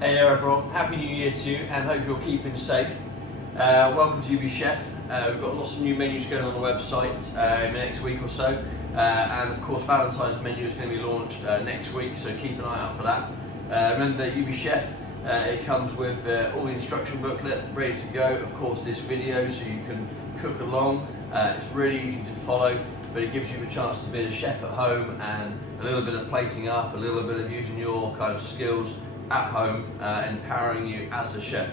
Hey there everyone, Happy New Year to you and hope you're keeping safe. Welcome to UBChef. We've got lots of new menus going on the website in the next week or so, and of course Valentine's menu is going to be launched next week, so keep an eye out for that. Remember that UBChef, it comes with all the instruction booklet ready to go, of course this video so you can cook along. It's really easy to follow, but it gives you a chance to be a chef at home and a little bit of plating up, a little bit of using your kind of skills at home, empowering you as a chef.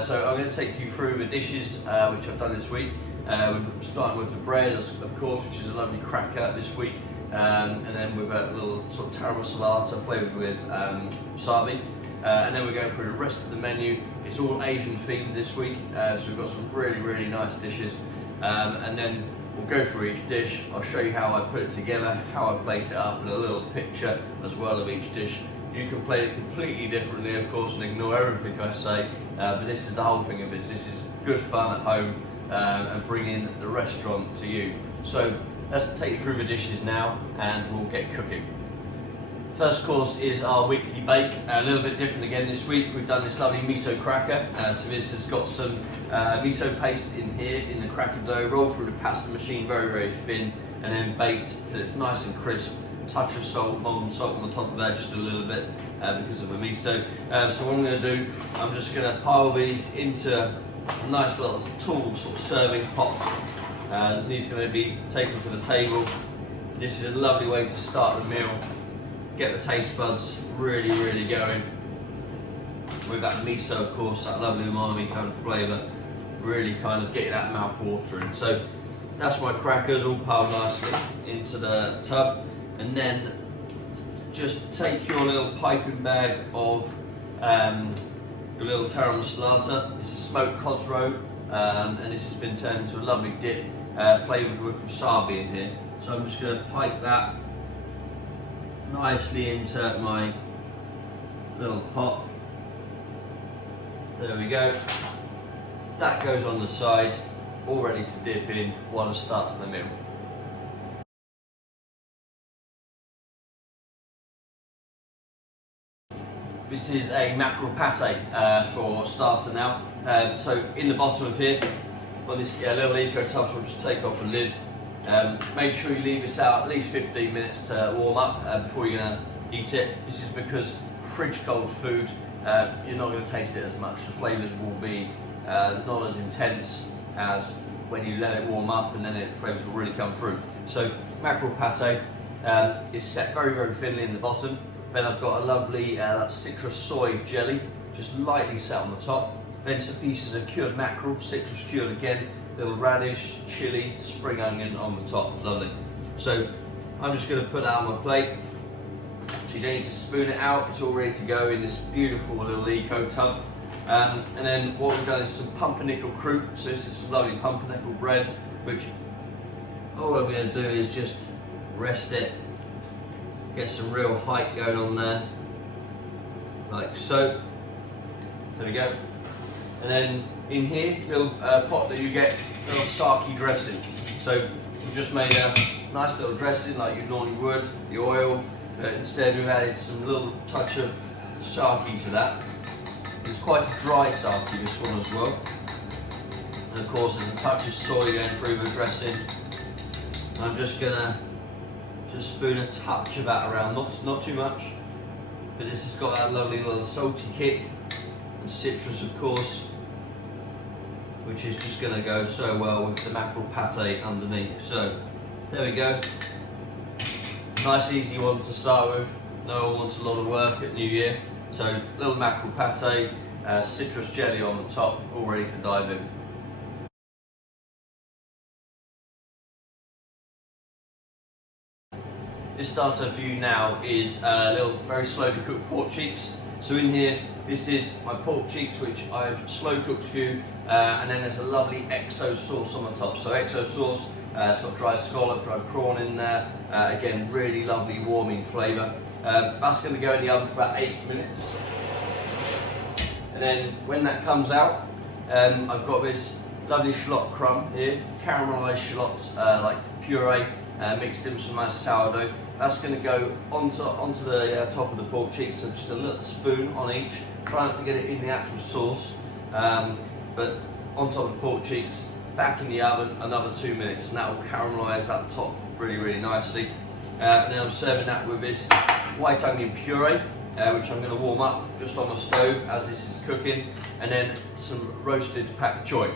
So I'm going to take you through the dishes which I've done this week. We're starting with the bread, of course, which is a lovely cracker this week, and then with a little sort of taramasalata flavoured with wasabi. And then we're going through the rest of the menu. It's all Asian themed this week, so we've got some really nice dishes. And then we'll go through each dish. I'll show you how I put it together, how I plate it up, and a little picture as well of each dish. You can plate it completely differently, of course, and ignore everything I say, but this is the whole thing of this. This is good fun at home and bringing the restaurant to you. So let's take you through the dishes now and we'll get cooking. First course is our weekly bake, a little bit different again this week. We've done this lovely miso cracker, so this has got some miso paste in here in the cracker dough, rolled through the pasta machine very thin, and then baked till it's nice and crisp. Touch of salt, molten salt on the top of that, just a little bit because of the miso. So what I'm going to do, I'm just going to pile these into a nice little tall sort of serving pot. These are going to be taken to the table. This is a lovely way to start the meal. Get the taste buds really going with that miso, of course, that lovely umami kind of flavour. Really kind of get that mouth watering. So that's my crackers all piled nicely into the tub. And then just take your little piping bag of your little taramasalata. This is smoked cod's roe, and this has been turned into a lovely dip flavoured with wasabi in here. So I'm just going to pipe that nicely into my little pot. There we go. That goes on the side, all ready to dip in while it starts the meal. This is a mackerel pâté for starter now. So in the bottom of here, on this little eco tub, so we'll just take off the lid. Make sure you leave this out at least 15 minutes to warm up before you're going to eat it. This is because fridge cold food, you're not going to taste it as much. The flavours will be not as intense as when you let it warm up, and then the flavours will really come through. So mackerel pâté is set very thinly in the bottom. Then I've got a lovely citrus soy jelly, just lightly set on the top. Then some pieces of cured mackerel, citrus cured again, little radish, chilli, spring onion on the top, lovely. So I'm just going to put that on my plate. So you don't need to spoon it out, it's all ready to go in this beautiful little eco tub. And then what we've done is some pumpernickel croûte. So this is some lovely pumpernickel bread, which all I'm going to do is just rest it. Get some real height going on there, like so. There we go. And then in here, little pot that you get, little sake dressing. So we've just made a nice little dressing like you normally would, the oil, but instead we've added some little touch of sake to that. It's quite a dry sake, this one as well. And of course there's a touch of soy going through the dressing. And I'm just gonna spoon a touch of that around, not too much, but this has got that lovely little salty kick, and citrus of course, which is just going to go so well with the mackerel pâté underneath. So there we go, nice easy one to start with. No one wants a lot of work at New Year, so little mackerel pâté, citrus jelly on the top, all ready to dive in. This starter for you now is little very slowly cooked pork cheeks. So in here, this is my pork cheeks, which I've slow cooked for you, and then there's a lovely XO sauce on the top. So XO sauce, it's got dried scallop, dried prawn in there. Again, really lovely warming flavour. That's going to go in the oven for about 8 minutes. And then when that comes out, I've got this lovely shallot crumb here, caramelised shallots like puree, mixed in with some nice sourdough. that's going to go onto the top of the pork cheeks, so just a little spoon on each, trying to get it in the actual sauce, but on top of the pork cheeks, back in the oven another 2 minutes, and that will caramelise that top really nicely. And then I'm serving that with this white onion puree, which I'm going to warm up just on the stove as this is cooking, and then some roasted pak choy.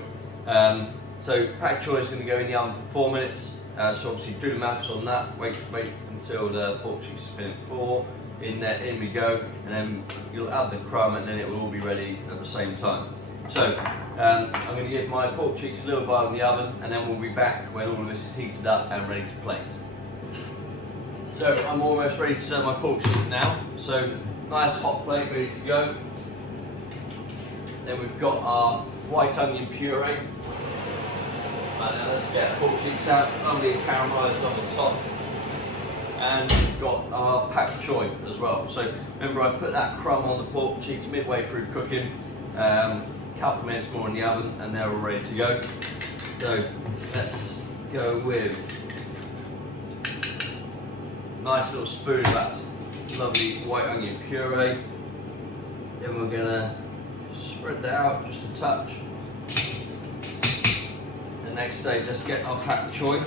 So pak choy is going to go in the oven for 4 minutes. So obviously do the maths on that. Wait until the pork cheeks have been 4. In we go, and then you'll add the crumb, and then it will all be ready at the same time. So I'm going to give my pork cheeks a little while in the oven, and then we'll be back when all of this is heated up and ready to plate. So I'm almost ready to serve my pork cheek now. So nice hot plate ready to go. Then we've got our white onion puree. Right, now let's get the pork cheeks out, lovely and caramelised on the top. And we've got our pak choy as well. So remember, I put that crumb on the pork cheeks midway through cooking. Couple minutes more in the oven, and they're all ready to go. So let's go with a nice little spoon of that lovely white onion puree. Then we're gonna spread that out just a touch. The next stage, let's get our pak choy.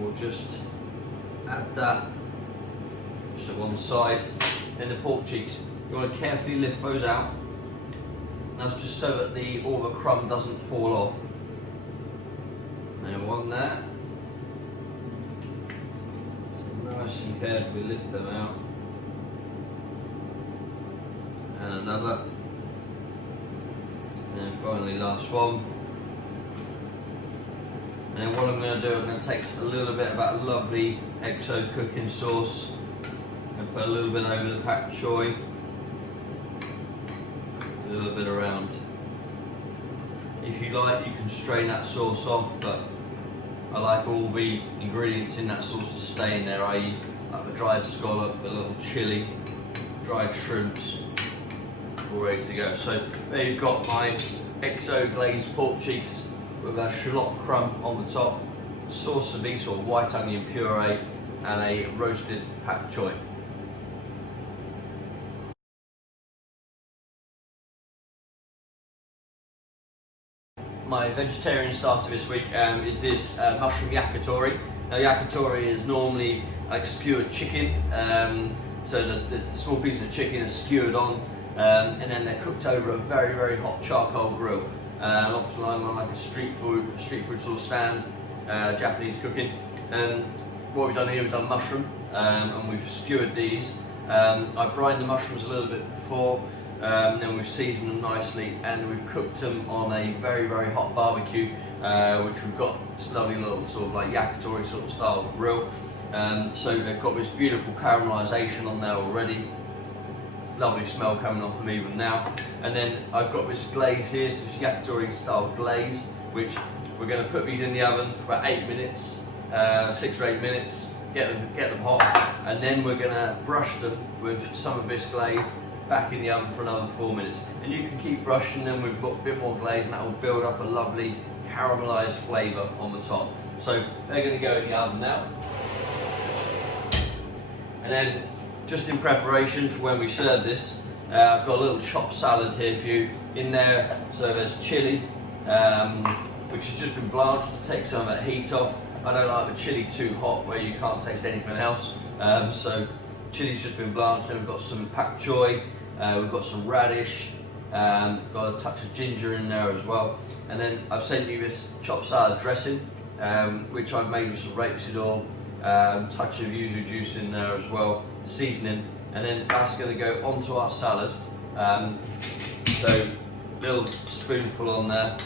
We'll just add that just at one side. Then the pork cheeks, you want to carefully lift those out. That's just so that all the crumb doesn't fall off. And one there. So nice and carefully lift them out. And another. And then finally last one. And then what I'm going to do, I'm going to take a little bit of that lovely XO cooking sauce and put a little bit over the pak choy, a little bit around. If you like, you can strain that sauce off, but I like all the ingredients in that sauce to stay in there, i.e. like the dried scallop, the little chilli, dried shrimps, all ready to go. So there you've got my XO glazed pork cheeks with a shallot crumb on the top, sauce of miso or white onion puree, and a roasted pak choy. My vegetarian starter this week is this mushroom yakitori. Now yakitori is normally like skewered chicken, so the small pieces of chicken are skewered on, and then they're cooked over a very hot charcoal grill. Often on like a street food sort of stand, Japanese cooking. What we've done here, we've done mushroom, and we've skewered these. I brined the mushrooms a little bit before, then we've seasoned them nicely, and we've cooked them on a very hot barbecue, which we've got this lovely little sort of like yakitori sort of style grill. So they've got this beautiful caramelisation on there already. Lovely smell coming off them even now. And then I've got this glaze here, so this yakitori style glaze, which we're going to put these in the oven for about 8 minutes, 6 or 8 minutes, get them hot, and then we're going to brush them with some of this glaze back in the oven for another 4 minutes. And you can keep brushing them with a bit more glaze, and that will build up a lovely caramelised flavour on the top. So they're going to go in the oven now. And then, just in preparation for when we serve this, I've got a little chopped salad here for you in there. So there's chilli, which has just been blanched to take some of that heat off. I don't like the chilli too hot where you can't taste anything else. So chilli's just been blanched, and we've got some pak choy, we've got some radish, got a touch of ginger in there as well. And then I've sent you this chopped salad dressing, which I've made with some rapeseed oil, touch of yuzu juice in there as well, seasoning, and then that's going to go onto our salad. So little spoonful on there,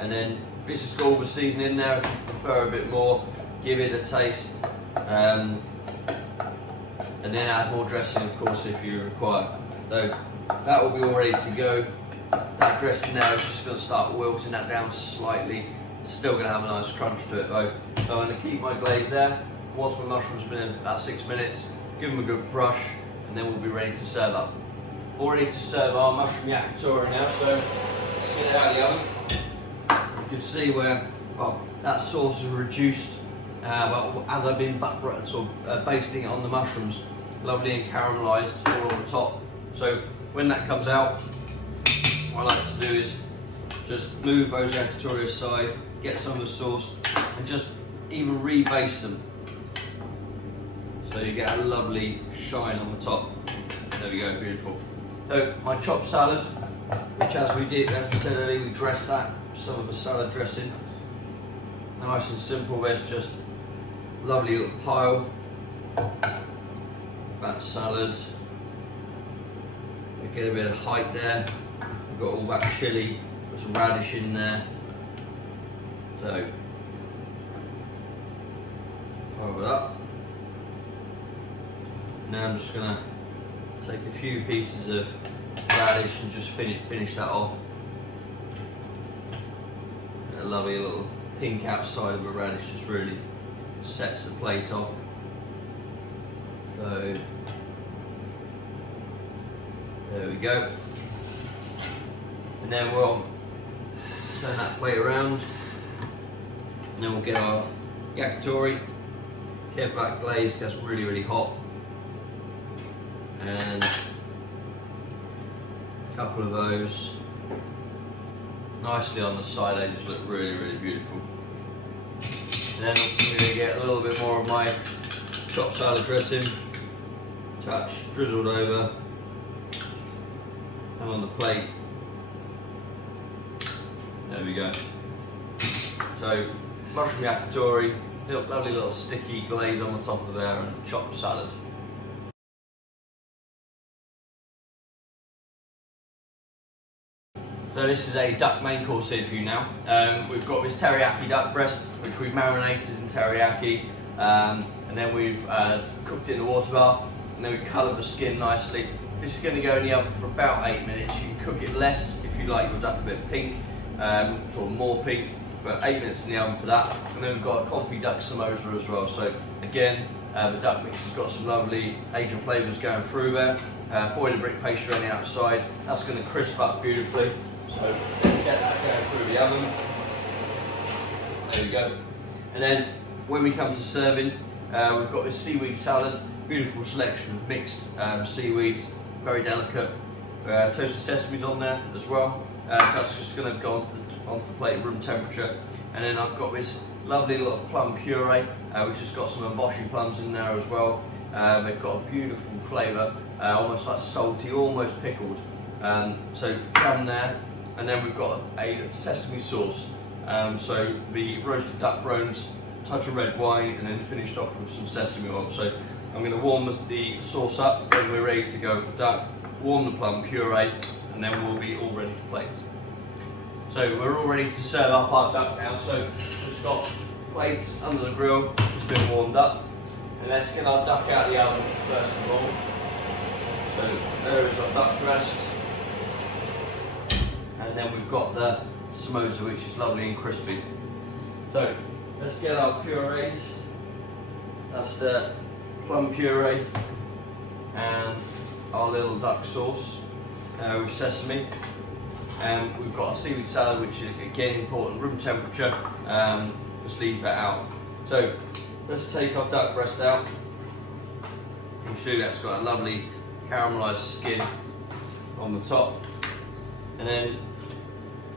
and then this has got all the seasoning in there. If you prefer a bit more, give it a taste, and then add more dressing, of course, if you require. So that will be all ready to go. That dressing there is just going to start wilting that down slightly. It's still going to have a nice crunch to it though. So I'm going to keep my glaze there. Once my mushrooms have been in about 6 minutes, give them a good brush, and then we'll be ready to serve up. All ready to serve our mushroom yakitori now, so let's get it out of the oven. You can see where, well, that sauce is reduced well, as I've been basting it on the mushrooms, lovely and caramelised all on the top. So when that comes out, what I like to do is just move those yakitori aside, get some of the sauce, and just even rebaste them. So you get a lovely shine on the top. There we go, beautiful. So my chopped salad, which as we said earlier, we dress that with some of the salad dressing. Nice and simple, there's just lovely little pile. That salad. We get a bit of height there. We've got all that chilli, got some radish in there. So, pile it up. Now I'm just going to take a few pieces of radish and just finish that off. And a lovely little pink outside of the radish just really sets the plate off. So there we go. And then we'll turn that plate around. And then we'll get our yakitori. Careful that glaze gets really, really hot. And a couple of those nicely on the side, they just look really, really beautiful. And then I'm going to get a little bit more of my chopped salad dressing, touch, drizzled over, and on the plate. There we go. So, mushroom yakitori, lovely little sticky glaze on the top of there, and chopped salad. So this is a duck main course here for you now. We've got this teriyaki duck breast, which we've marinated in teriyaki, and then we've cooked it in the water bath, and then we coloured the skin nicely. This is going to go in the oven for about 8 minutes. You can cook it less if you like your duck a bit pink, sort of more pink, but 8 minutes in the oven for that. And then we've got a Confit duck samosa as well. So again, the duck mix has got some lovely Asian flavours going through there. Foiled brick pastry on the outside. That's going to crisp up beautifully. So let's get that going through the oven. There we go. And then when we come to serving, we've got this seaweed salad. Beautiful selection of mixed seaweeds, very delicate. Toasted sesame's on there as well. So that's just going to go onto the plate at room temperature. And then I've got this lovely little plum puree, which has got some emboshi plums in there as well. They've got a beautiful flavour, almost like salty, almost pickled. So down there. And then we've got a sesame sauce. So the roasted duck bones, touch of red wine, and then finished off with some sesame oil. So I'm going to warm the sauce up when we're ready to go with duck, warm the plum puree, and then we'll be all ready for plates. So we're all ready to serve up our duck now. So we've got plates under the grill, it's been warmed up. And let's get our duck out of the oven first of all. So there is our duck breast. And then we've got the samosa, which is lovely and crispy. So let's get our purees. That's the plum puree and our little duck sauce with sesame. And we've got a seaweed salad, which is again important, room temperature. Just leave that out. So let's take our duck breast out. You can see that's got a lovely caramelised skin on the top. And then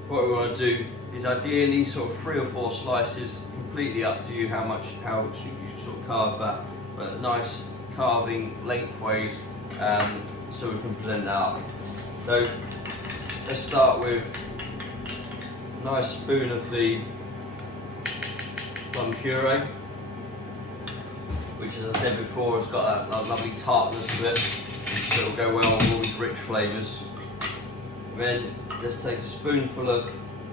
what we want to do is ideally sort of 3 or 4 slices, completely up to you how much you sort of carve that, but nice carving lengthways, so we can present that up. So let's start with a nice spoon of the plum puree, which, as I said before, has got that lovely tartness to it, so it'll go well with all these rich flavours. Then let's take a spoonful of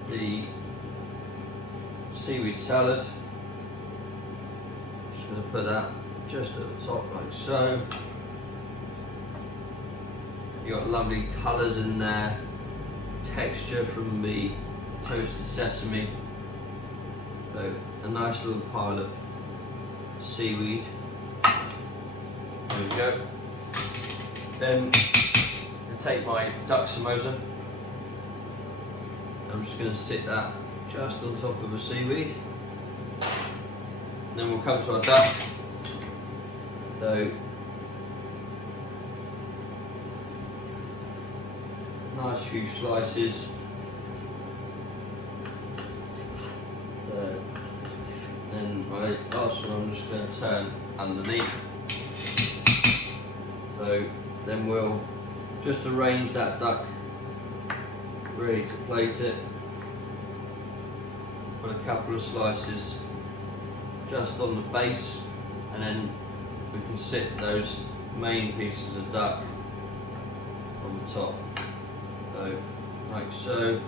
the seaweed salad. Just going to put that just at the top like so. You've got lovely colours in there, texture from the toasted sesame. So a nice little pile of seaweed. There we go. Then I take my duck samosa. I'm just going to sit that just on top of the seaweed. then we'll come to our duck. So nice few slices. So then my last one I'm just going to turn underneath. So then we'll just arrange that duck ready to plate it. Put a couple of slices just on the base, and then we can sit those main pieces of duck on the top. So, like so.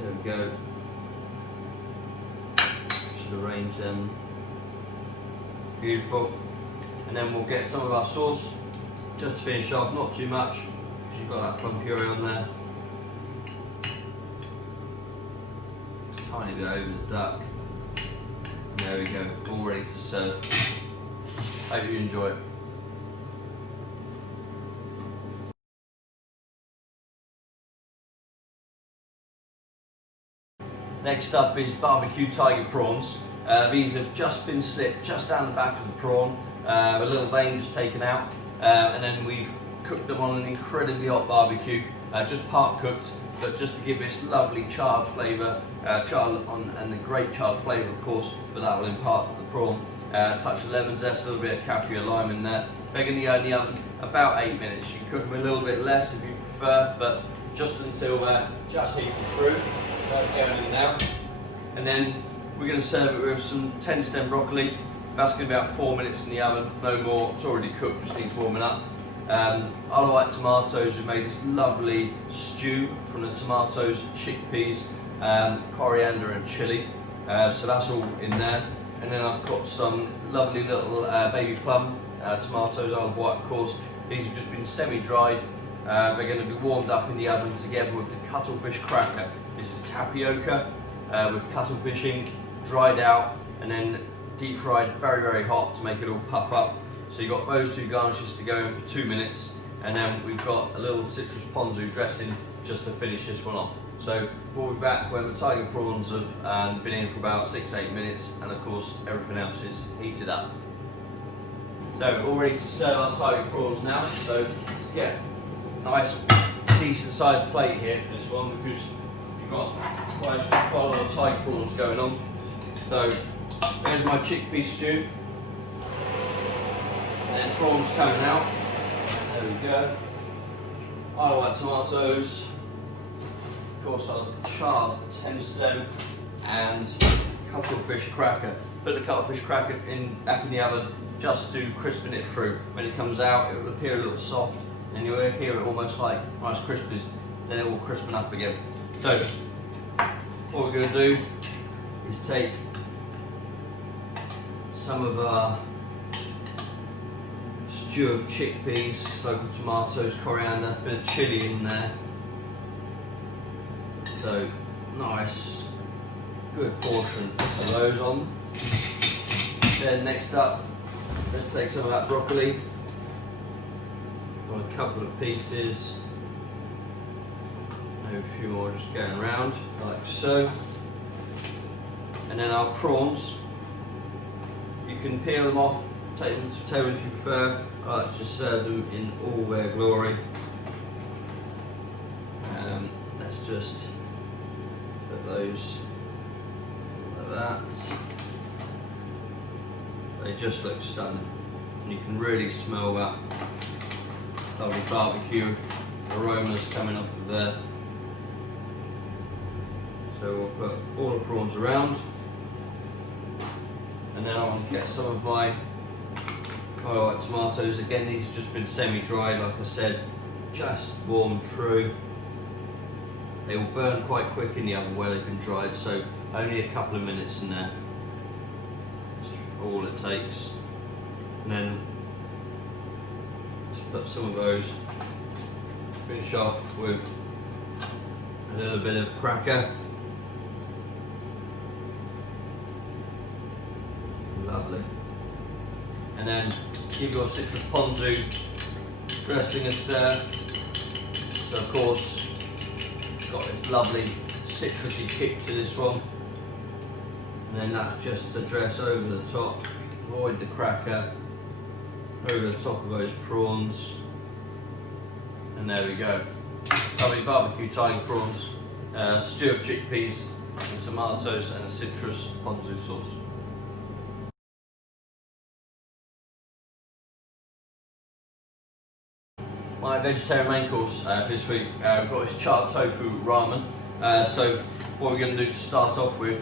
There we go. Should arrange them. Beautiful. And then we'll get some of our sauce just to finish off, not too much, because you've got that plum puree on there. Tiny bit over the duck. And there we go, all ready to serve. Hope you enjoy it. Next up is barbecue tiger prawns. These have just been slit just down the back of the prawn, a little vein just taken out, and then we've cooked them on an incredibly hot barbecue, just part cooked, but just to give this lovely charred flavour, and the great charred flavour of course, but that will impart to the prawn. Touch of lemon zest, a little bit of kaffir lime in there. They're going to go in the oven about 8 minutes. You can cook them a little bit less if you prefer, but just until they're just heated through. Going in now. And then we're going to serve it with some 10 stem broccoli. That's going to be about 4 minutes in the oven, no more. It's already cooked, just needs warming up. I like tomatoes. We've made this lovely stew from the tomatoes, chickpeas, coriander and chilli. So that's all in there. And then I've got some lovely little baby plum tomatoes, Isle of Wight of course. These have just been semi-dried. They're going to be warmed up in the oven together with the cuttlefish cracker. This is tapioca with cuttlefish ink, dried out, and then deep fried very, very hot to make it all puff up. So you've got those two garnishes to go in for 2 minutes, and then we've got a little citrus ponzu dressing just to finish this one off. So we'll be back when the tiger prawns have been in for about 6-8 minutes, and of course everything else is heated up. So all ready to serve our tiger prawns now. So let's get a nice decent sized plate here for this one, because you've got quite a lot of tiger prawns going on. So there's my chickpea stew. And then prawns coming out. There we go. I like tomatoes. Of course, I've charred 10 stem and cuttlefish cracker. Put the cuttlefish cracker back in the oven just to crispen it through. When it comes out, it will appear a little soft, and you'll hear it almost like Rice Krispies. Then it will crispen up again. So, what we're going to do is take some of our stew of chickpeas, local tomatoes, coriander, a bit of chilli in there. So nice, good portion of those on. Then next up, let's take some of that broccoli. Got a couple of pieces, maybe a few more just going around, like so. And then our prawns, you can peel them off, take them to the table if you prefer. I like to just serve them in all their glory. Let's just put those like that. They just look stunning. And you can really smell that lovely barbecue aromas coming off of there. So we'll put all the prawns around. And then I'll get some of my like tomatoes. Again, these have just been semi-dried, like I said, just warmed through. They will burn quite quick in the oven where they've been dried, so only a couple of minutes in there. That's all it takes. And then just put some of those, finish off with a little bit of cracker. Lovely. And then give your citrus ponzu dressing a stir. So of course, it's got this lovely citrusy kick to this one. and then that's just to dress over the top, avoid the cracker, over the top of those prawns, and there we go. Lovely barbecue Thai prawns, stew of chickpeas and tomatoes and a citrus ponzu sauce. My vegetarian main course for this week, we've got this charred tofu ramen. So what we're going to do to start off with,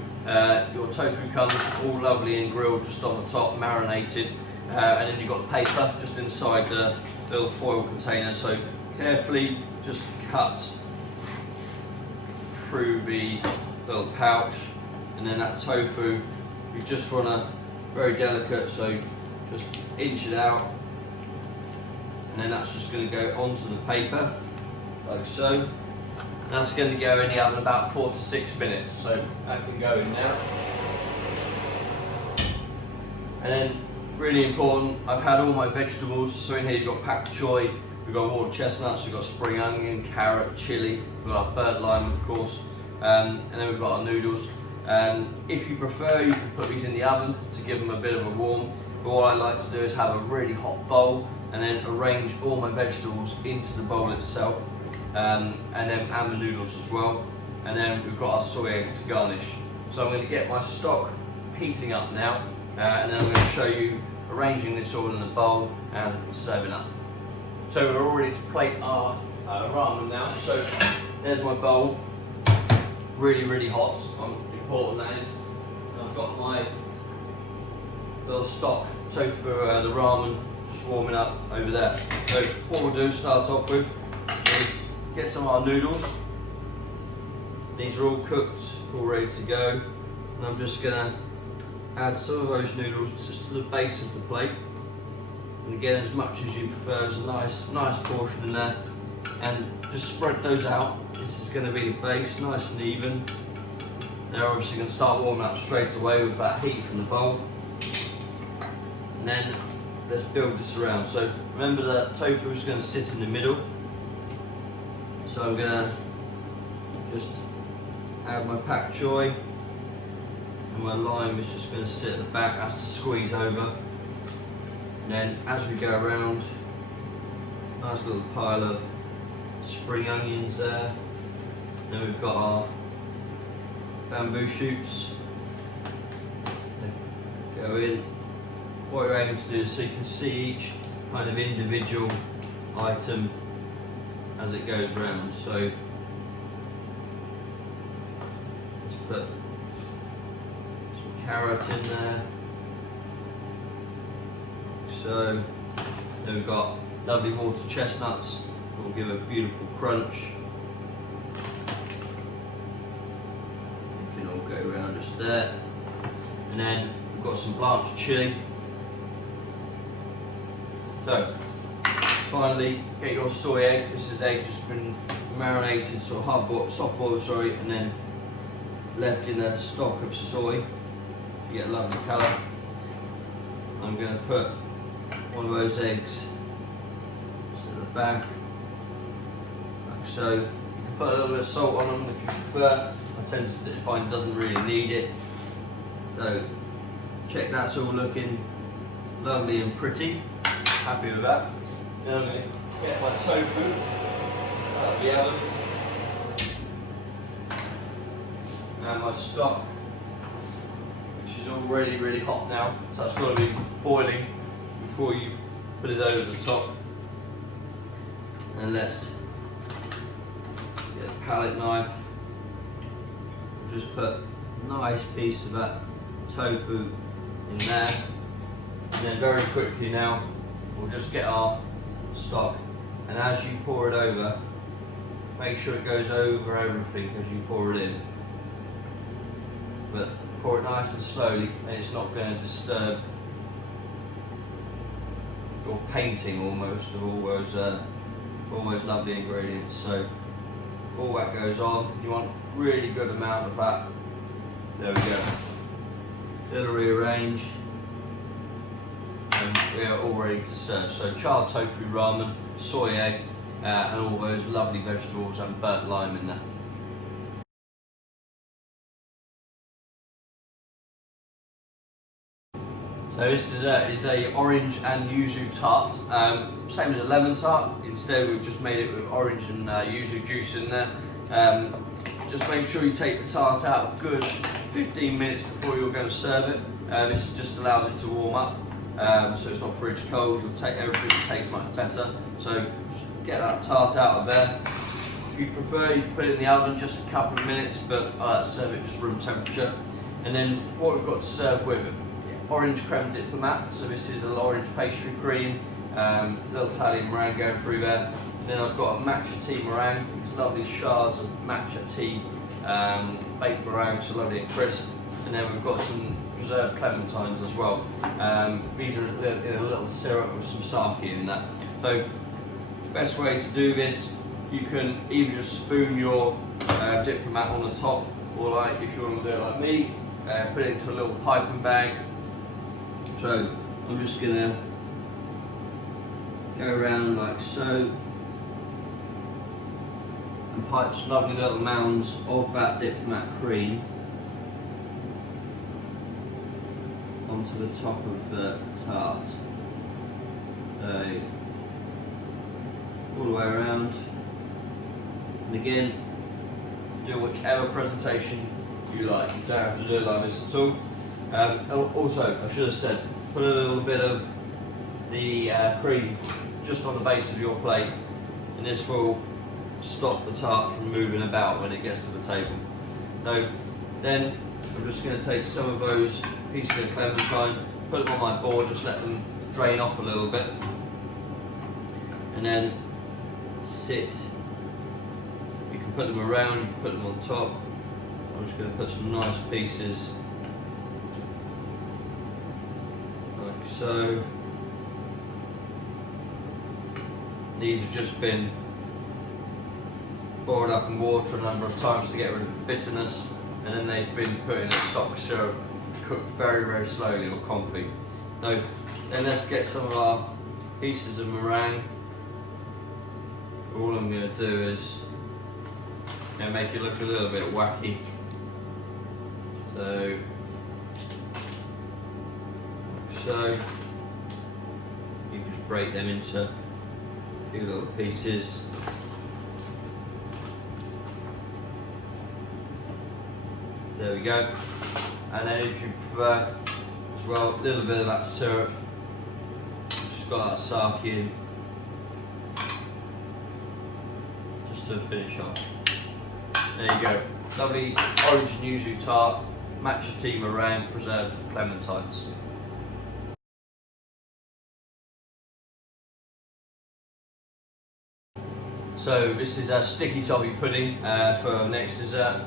your tofu comes all lovely and grilled just on the top, marinated, and then you've got the paper just inside the little foil container. So carefully just cut through the little pouch, and then that tofu, you just want to, very delicate, so just inch it out. And then that's just going to go onto the paper, like so. And that's going to go in the oven about 4 to 6 minutes, so that can go in now. And then, really important, I've had all my vegetables. So in here you've got pak choy, we've got water chestnuts, we've got spring onion, carrot, chilli, we've got our burnt lime of course, and then we've got our noodles. If you prefer, you can put these in the oven to give them a bit of a warm. But what I like to do is have a really hot bowl and then arrange all my vegetables into the bowl itself, and the noodles as well. And then we've got our soy egg to garnish. So I'm going to get my stock heating up now, and then I'm going to show you arranging this all in the bowl and serving up. So we're all ready to plate our ramen now. So there's my bowl, really hot. Important that is. And I've got my little stock tofu, the ramen, just warming up over there. So what we'll do, start off with, is get some of our noodles. These are all cooked, all ready to go. And I'm just gonna add some of those noodles just to the base of the plate. And again, as much as you prefer, there's a nice portion in there. And just spread those out. This is gonna be the base, nice and even. They're obviously gonna start warming up straight away with that heat from the bowl. And then let's build this around. So remember that tofu is going to sit in the middle. So I'm going to just add my pak choy, and my lime is just going to sit at the back. That's to squeeze over. And then as we go around, nice little pile of spring onions there. Then we've got our bamboo shoots. Go in. What you're aiming to do is so you can see each kind of individual item as it goes around. So let's put some carrot in there. So then we've got lovely water chestnuts that will give a beautiful crunch. It can all go around just there. And then we've got some blanched chilli. So, finally, get your soy egg. This is egg just been marinated, sort of soft boiled, and then left in a stock of soy to get a lovely colour. I'm going to put one of those eggs to the back, like so. You can put a little bit of salt on them if you prefer. I tend to find it doesn't really need it. So, check that's all looking lovely and pretty. Happy with that. Then I'm going to get my tofu out of the oven and my stock, which is already really hot now, so that's got to be boiling before you put it over the top. And let's get a palette knife, just put a nice piece of that tofu in there, and then very quickly now we'll just get our stock, and as you pour it over, make sure it goes over everything as you pour it in. But pour it nice and slowly, and it's not going to disturb your painting almost of all those lovely ingredients. So all that goes on. You want a really good amount of that. There we go. Little rearrange. And we are all ready to serve. So charred tofu ramen, soy egg, and all those lovely vegetables and burnt lime in there. So this dessert is a orange and yuzu tart, same as a lemon tart. Instead we've just made it with orange and yuzu juice in there. Just make sure you take the tart out a good 15 minutes before you're going to serve it. This just allows it to warm up, so it's not fridge cold. You'll take everything will taste much better. So just get that tart out of there. If you prefer, you can put it in the oven just a couple of minutes, but I like to serve it just room temperature. And then what we've got to serve with it, orange creme diplomat. So this is an orange pastry cream, little Italian meringue going through there. And then I've got a matcha tea meringue. These lovely shards of matcha tea, baked meringue, so lovely and crisp. And then we've got some preserved clementines as well. These are in a little syrup with some sake in that. So the best way to do this, you can either just spoon your diplomat on the top, or like if you want to do it like me, put it into a little piping bag. So I'm just gonna go around like so and pipe some lovely little mounds of that diplomat cream onto the top of the tart. So all the way around, and again, do whichever presentation you like. You don't have to do it like this at all. Also, I should have said, put a little bit of the cream just on the base of your plate, and this will stop the tart from moving about when it gets to the table. So then I'm just going to take some of those pieces of clementine, put them on my board, just let them drain off a little bit, and then sit. You can put them around, you can put them on top. I'm just going to put some nice pieces like so. These have just been boiled up in water a number of times to get rid of the bitterness, and then they've been put in a stock syrup, cooked very, very slowly, or confit. So then let's get some of our pieces of meringue. All I'm going to do is make it look a little bit wacky. So you can just break them into a few little pieces. There we go. And then if you prefer as well, a little bit of that syrup, just got that sake in, just to finish off. There you go. Lovely orange and yuzu tart, matcha tea meringue, preserved clementines. So this is a sticky toffee pudding for next dessert.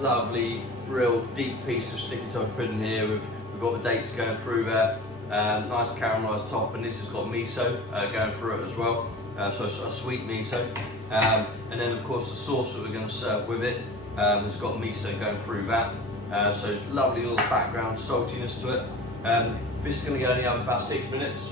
Lovely, real deep piece of sticky toffee pudding here. We've got the dates going through there. Nice caramelised top, and this has got miso going through it as well. So a sweet miso. And then of course the sauce that we're going to serve with it has got miso going through that. So it's lovely little background saltiness to it. This is going to go in the oven about 6 minutes.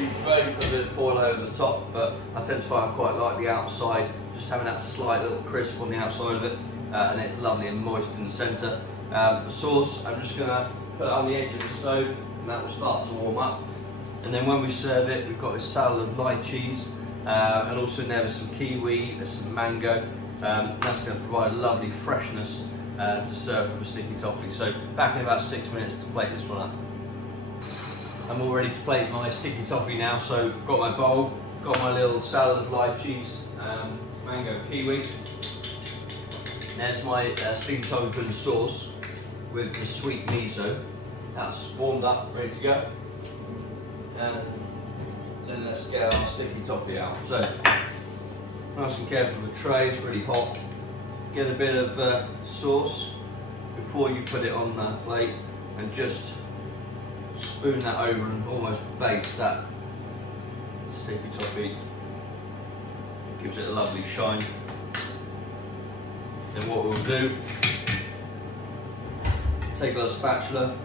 You prefer to put a bit of foil over the top, but I tend to find I quite like the outside, just having that slight little crisp on the outside of it, and it's lovely and moist in the centre. The sauce, I'm just going to put it on the edge of the stove, and that will start to warm up. And then when we serve it, we've got this salad of light cheese, and also in there there's some kiwi, there's some mango, and that's going to provide a lovely freshness to serve with a sticky toffee. So back in about 6 minutes to plate this one up. I'm all ready to plate my sticky toffee now, so got my bowl, got my little salad of live cheese, mango, kiwi. There's my sticky toffee pudding sauce with the sweet miso. That's warmed up, ready to go. And then let's get our sticky toffee out. So, nice and careful with the tray, it's really hot. Get a bit of sauce before you put it on the plate, and just spoon that over and almost base that sticky toffee. Gives it a lovely shine. Then what we'll do, take a little spatula,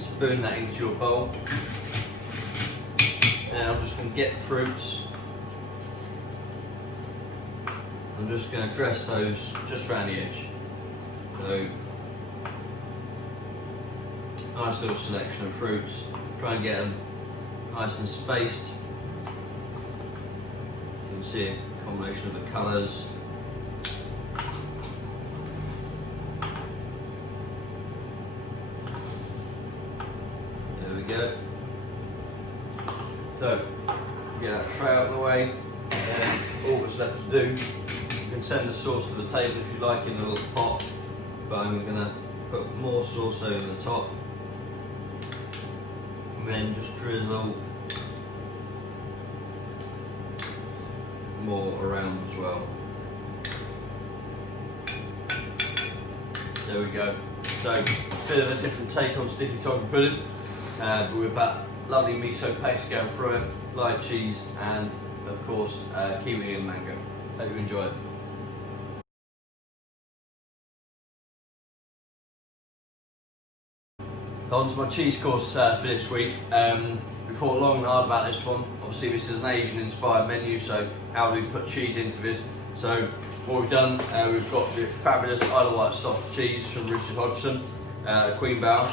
spoon that into your bowl, and I'm just going to get the fruits. I'm just going to dress those just around the edge. So Nice little selection of fruits. Try and get them nice and spaced. You can see a combination of the colours. There we go. So, get that tray out of the way, and all that's left to do, you can send the sauce to the table if you like in a little pot, but I'm going to put more sauce over the top, and then just drizzle more around as well. There we go. So, a bit of a different take on sticky toffee pudding, but with that lovely miso paste going through it, light cheese, and of course kiwi and mango. Hope you enjoy it. On to my cheese course for this week. We thought long and hard about this one. Obviously this is an Asian inspired menu, so how do we put cheese into this? So what we've done, we've got the fabulous Isle of Wight soft cheese from Richard Hodgson, Queen Bow.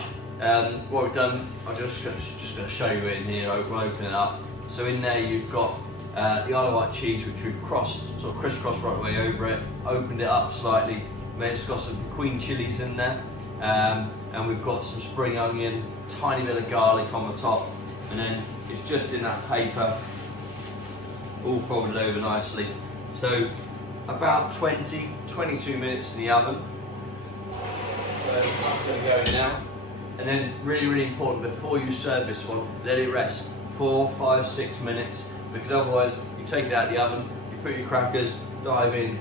What we've done, I'm just going to show you it in here. We'll open it up. So in there you've got the Isle of Wight cheese, which we've sort of crisscrossed right away over it, opened it up slightly, then it's got some queen chilies in there, and we've got some spring onion, tiny bit of garlic on the top, and then it's just in that paper, all folded over nicely. So about 22 minutes in the oven. So that's going to go in now. And then really important, before you serve this one, let it rest 4, 5, 6 minutes, because otherwise you take it out of the oven, you put your crackers, dive in,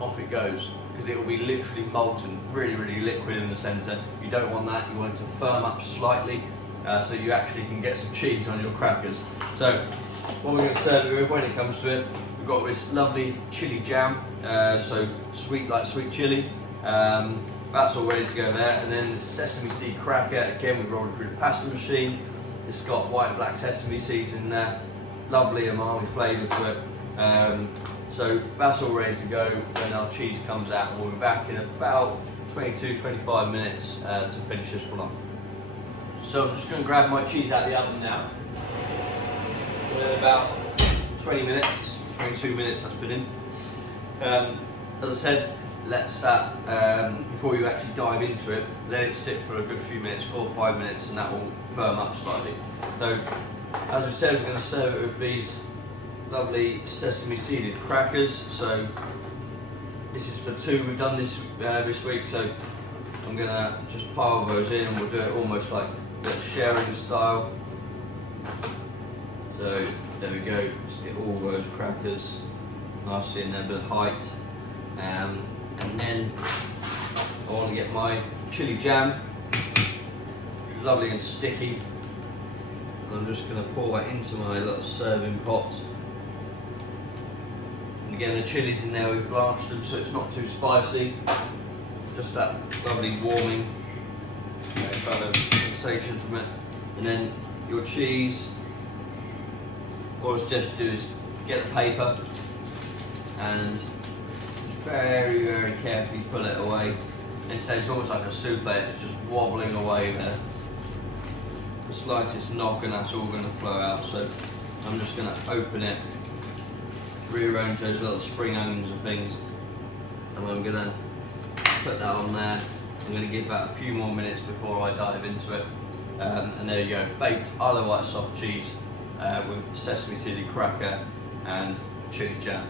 off it goes, because it will be literally molten, really liquid in the centre. You don't want that, you want it to firm up slightly, so you actually can get some cheese on your crackers. So what we're going to serve it with when it comes to it, we've got this lovely chili jam, so sweet like sweet chili. That's all ready to go there, and then the sesame seed cracker, again we've rolled it through the pasta machine. It's got white and black sesame seeds in there, lovely umami flavour to it. So that's all ready to go when our cheese comes out, and we'll be back in about 22-25 minutes to finish this one off. So I'm just going to grab my cheese out of the oven now. In about 20 minutes, 22 minutes that's been in. As I said, let's before you actually dive into it, let it sit for a good few minutes, 4 or 5 minutes, and that will firm up slightly. So, as we said, we're going to serve it with these lovely sesame seeded crackers. So, this is for 2. We've done this this week, so I'm going to just pile those in, and we'll do it almost like a bit of sharing style. So, there we go. Just get all those crackers nicely in their bit of height. And then I want to get my chili jam, which is lovely and sticky. And I'm just going to pour that into my little serving pot. And again, the chilies in there, we've blanched them so it's not too spicy. Just that lovely warming kind of sensation from it. And then your cheese, what I suggest do is get the paper and very carefully pull it away. Instead, it's almost like a souffle, it's just wobbling away there. The slightest knock and that's all going to flow out. So I'm just going to open it, rearrange those little spring onions and things, and I'm going to put that on there. I'm going to give that a few more minutes before I dive into it. And there you go, baked Isle of Wight soft cheese with sesame seed cracker and chili jam.